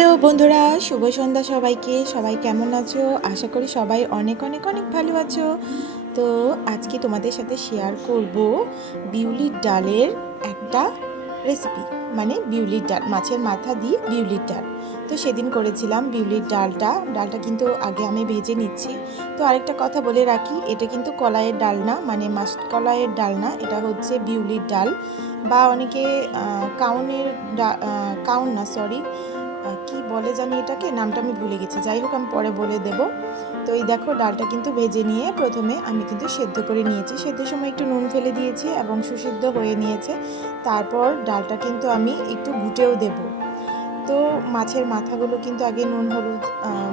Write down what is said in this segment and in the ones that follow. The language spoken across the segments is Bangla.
হ্যালো বন্ধুরা, শুভ সন্ধ্যা সবাইকে। সবাই কেমন আছো? আশা করি সবাই অনেক অনেক অনেক ভালো আছো। তো আজকে তোমাদের সাথে শেয়ার করব বিউলির ডালের একটা রেসিপি মানে বিউলির ডাল, মাছের মাথা দিয়ে বিউলির ডাল। তো সেদিন করেছিলাম বিউলির ডালটা। ডালটা কিন্তু আগে আমি ভেজে নিচ্ছি। তো আরেকটা কথা বলে রাখি, এটা কিন্তু কলাইয়ের ডাল না মানে মাস কলাইয়ের ডাল না, এটা হচ্ছে বিউলির ডাল। বা অনেকে কাউনের কাউন না সরি বলে জানি এটাকে, নামটা আমি ভুলে গেছি। যাই হোক, আমি পরে বলে দেব। তো এই দেখো, ডালটা কিন্তু ভেজে নিয়ে প্রথমে আমি কিন্তু সেদ্ধ করে নিয়েছি। সেদ্ধর সময় একটু নুন ফেলে দিয়েছি এবং সুসিদ্ধ হয়ে নিয়েছে। তারপর ডালটা কিন্তু আমি একটু ঘুটেও দেব। তো মাছের মাথাগুলো কিন্তু আগে নুন হলুদ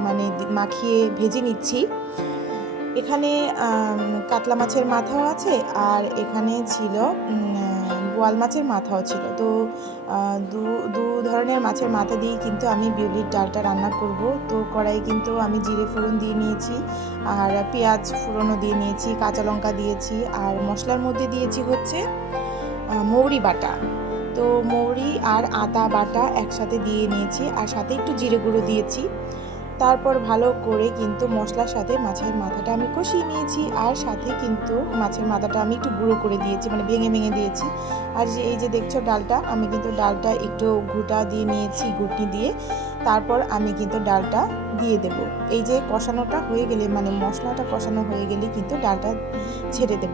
মানে মাখিয়ে ভেজে নিচ্ছি। এখানে কাতলা মাছের মাথাও আছে আর এখানে ছিল বোয়াল মাছের মাথাও ছিল। তো দু দু ধরনের মাছের মাথা দিয়ে কিন্তু আমি বিউলির ডালটা রান্না করব। তো কড়াই কিন্তু আমি জিরে ফোড়ন দিয়ে নিয়েছি, আর পেঁয়াজ ফোড়নও দিয়ে নিয়েছি, কাঁচা লঙ্কা দিয়েছি, আর মশলার মধ্যে দিয়েছি হচ্ছে মৌরি বাটা। তো, মৌরি আর আদা বাটা একসাথে দিয়ে নিয়েছি, আর সাথে একটু জিরে গুঁড়ো দিয়েছি। তারপর ভালো করে কিন্তু মশলার সাথে মাছের মাথাটা আমি কষিয়ে নিয়েছি, আর সাথে কিন্তু মাছের মাথাটা আমি একটু গুঁড়ো করে দিয়েছি মানে ভেঙে ভেঙে দিয়েছি। আর যে, এই যে দেখছ ডালটা, আমি কিন্তু ডালটা একটু ঘুটা দিয়ে নিয়েছি ঘুটনি দিয়ে। তারপর আমি কিন্তু ডালটা দিয়ে দেব। এই যে কষানোটা হয়ে গেলে মানে মশলাটা কষানো হয়ে গেলে কিন্তু ডালটা ছেড়ে দেব।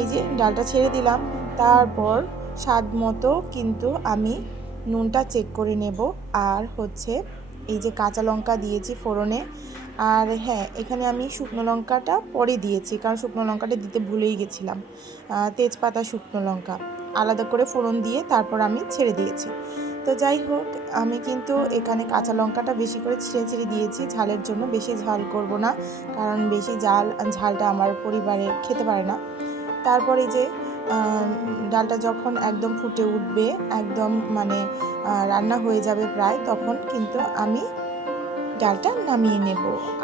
এই যে ডালটা ছেড়ে দিলাম, তারপর স্বাদ মতো কিন্তু আমি নুনটা চেক করে নেব, আর হচ্ছে এই যে কাঁচা লঙ্কা দিয়েছি ফোড়নে। আর হ্যাঁ এখানে আমি শুকনো লঙ্কাটা পরে দিয়েছি, কারণ শুকনো লঙ্কাটা দিতে ভুলেই গেছিলাম। তেজপাতা, শুকনো লঙ্কা। আলাদা করে ফোড়ন দিয়ে তারপর আমি ছেড়ে দিয়েছি। তো যাই হোক, আমি কিন্তু এখানে কাঁচা লঙ্কাটা বেশি করে ছিঁড়ে ছিঁড়ে দিয়েছি, ঝালের জন্য বেশি ঝাল করব না, কারণ বেশি ঝাল, ঝালটা আমার পরিবারে খেতে পারে না। তারপরে যে ডালটা যখন একদম ফুটে উঠবে, একদম মানে রান্না হয়ে যাবে প্রায়, তখন কিন্তু আমি ডালটা নামিয়ে নেব।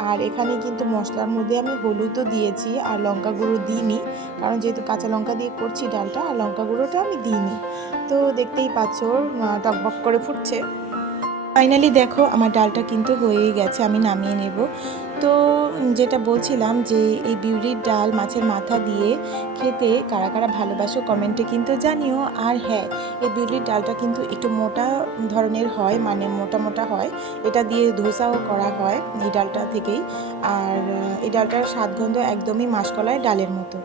আর এখানে কিন্তু মশলার মধ্যে আমি হলুদও দিয়েছি আর লঙ্কা গুঁড়ো দিইনি, কারণ যেহেতু কাঁচা লঙ্কা দিয়ে করছি ডালটা, আর লঙ্কা গুঁড়োটা আমি দিইনি। তো দেখতেই পাচ্ছ টকবক করে ফুটছে। ফাইনালি দেখো, আমার ডালটা কিন্তু হয়ে গেছে, আমি নামিয়ে নেব। তো যেটা বলছিলাম যে এই বিউলির ডাল মাছের মাথা দিয়ে খেতে কারা কারা ভালোবাসো কমেন্টে কিন্তু জানিও। আর হ্যাঁ এই বিউলির ডালটা কিন্তু একটু মোটা ধরনের হয় মানে মোটা মোটা হয়। এটা দিয়ে ধোসাও করা হয় এই ডালটা থেকেই। আর এই ডালটার স্বাদগন্ধ একদমই মাসকলায় ডালের মতো।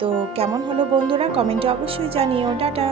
তো কেমন হলো বন্ধুরা কমেন্টে অবশ্যই জানিও। টাটা।